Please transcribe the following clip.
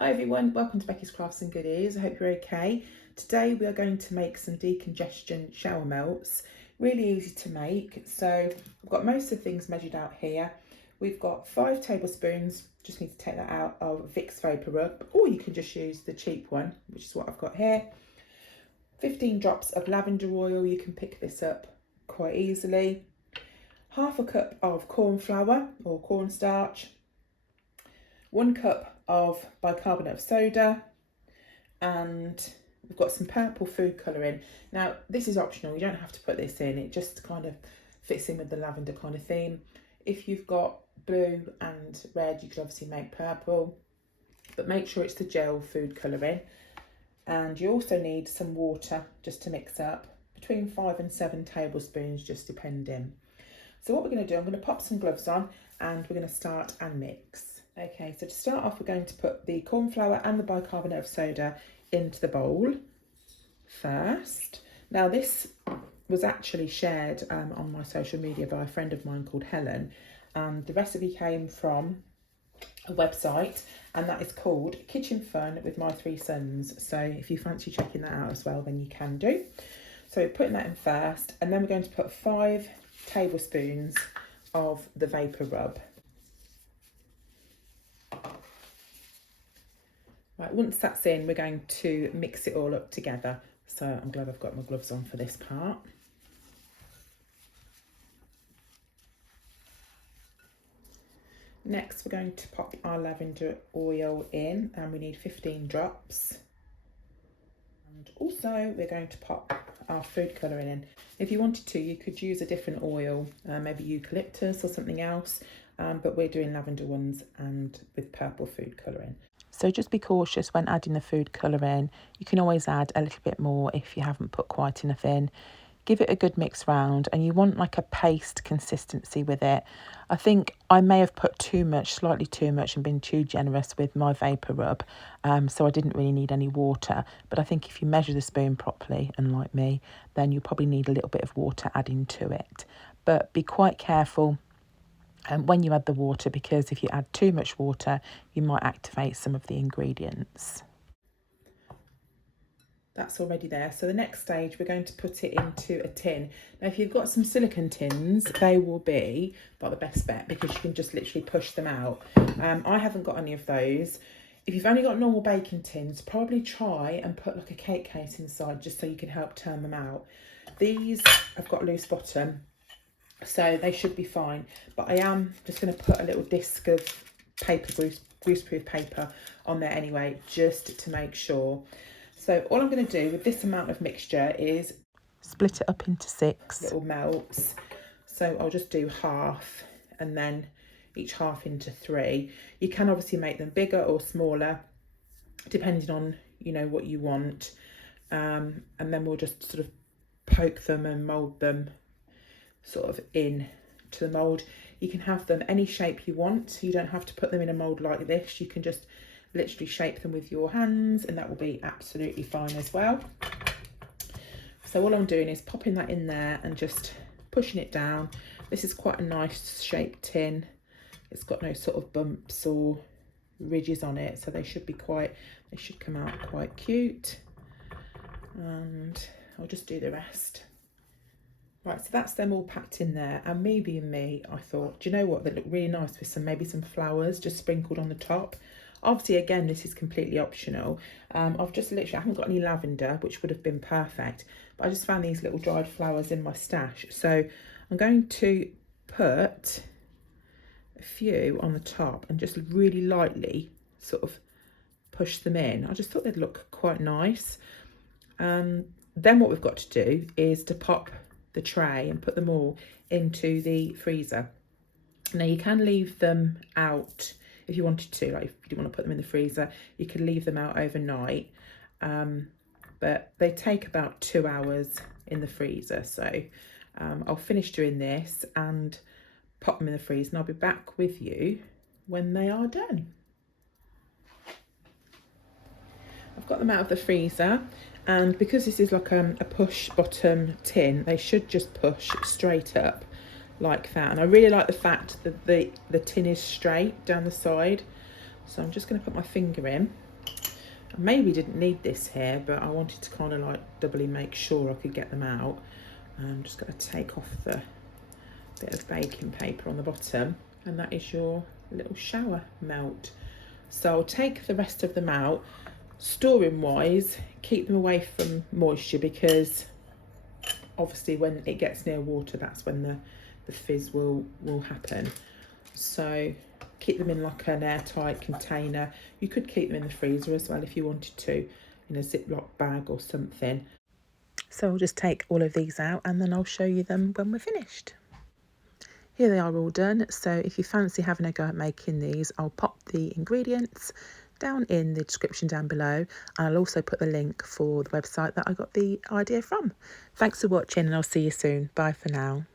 Hi everyone, welcome to Becky's Crafts and Goodies. I hope you're okay. Today we are going to make some decongestant shower melts. Really easy to make. So I've got most of the things measured out here. We've got 5 tablespoons, just need to take that out, of Vicks Vapour Rub, or you can just use the cheap one, which is what I've got here. 15 drops of lavender oil, you can pick this up quite easily. Half a cup of cornflour or cornstarch. 1 cup of bicarbonate of soda, and we've got some purple food colouring. Now this is optional, you don't have to put this in, it just kind of fits in with the lavender kind of theme. If you've got blue and red, you could obviously make purple, but make sure it's the gel food colouring. And you also need some water just to mix up, between 5 and 7 tablespoons, just depending. So what we're going to do, I'm going to pop some gloves on and we're going to start and mix. Okay, so to start off, we're going to put the cornflour and the bicarbonate of soda into the bowl first. Now this was actually shared on my social media by a friend of mine called Helen. The recipe came from a website, and that is called Kitchen Fun with My 3 Sons. So if you fancy checking that out as well, then you can do. So putting that in first, and then we're going to put 5 tablespoons of the Vapour Rub. Right, once that's in, we're going to mix it all up together. So I'm glad I've got my gloves on for this part. Next, we're going to pop our lavender oil in, and we need 15 drops. And also, we're going to pop our food colouring in. If you wanted to, you could use a different oil, maybe eucalyptus or something else, but we're doing lavender ones and with purple food colouring. So just be cautious when adding the food colouring. You can always add a little bit more if you haven't put quite enough in. Give it a good mix round, and you want like a paste consistency with it. I think I may have put too much, slightly too much, and been too generous with my Vapour Rub, so I didn't really need any water. But I think if you measure the spoon properly, unlike me, then you probably need a little bit of water adding to it. But be quite careful when you add the water, because if you add too much water, you might activate some of the ingredients. That's already there. So the next stage, we're going to put it into a tin. Now, if you've got some silicone tins, they will be the best bet, because you can just literally push them out. I haven't got any of those. If you've only got normal baking tins, probably try and put like a cake case inside, just so you can help turn them out. These have got a loose bottom, so they should be fine. But I am just going to put a little disc of paper, greaseproof paper on there anyway, just to make sure. So all I'm going to do with this amount of mixture is split it up into 6 little melts. So I'll just do half, and then each half into 3. You can obviously make them bigger or smaller, depending on, you know, what you want. And then we'll just sort of poke them and mould them sort of in to the mould. You can have them any shape you want. You don't have to put them in a mould like this. You can just literally shape them with your hands, and that will be absolutely fine as well. So all I'm doing is popping that in there and just pushing it down. This is quite a nice shaped tin. It's got no sort of bumps or ridges on it, so they should come out quite cute. And I'll just do the rest. Right, so that's them all packed in there, and me being me, I thought, do you know what, they look really nice with maybe some flowers just sprinkled on the top. Obviously, again, this is completely optional. I've just literally, I haven't got any lavender, which would have been perfect, but I just found these little dried flowers in my stash. So I'm going to put a few on the top and just really lightly sort of push them in. I just thought they'd look quite nice. Then what we've got to do is to pop the tray and put them all into the freezer. Now you can leave them out if you wanted to, like if you didn't want to put them in the freezer, you could leave them out overnight, but they take about 2 hours in the freezer. So I'll finish doing this and pop them in the freezer, and I'll be back with you when they are done. I've got them out of the freezer, and because this is like a push bottom tin, they should just push straight up like that. And I really like the fact that the tin is straight down the side, So I'm just going to put my finger in. I maybe didn't need this here, but I wanted to kind of like doubly make sure I could get them out. I'm just going to take off the bit of baking paper on the bottom, and that is your little shower melt. So I'll take the rest of them out. Storing wise, keep them away from moisture, because obviously when it gets near water, that's when the fizz will happen. So keep them in like an airtight container. You could keep them in the freezer as well if you wanted to, in a Ziploc bag or something. So I'll just take all of these out and then I'll show you them when we're finished. Here they are all done. So if you fancy having a go at making these, I'll pop the ingredients down in the description down below, and I'll also put the link for the website that I got the idea from. Thanks for watching, and I'll see you soon. Bye for now.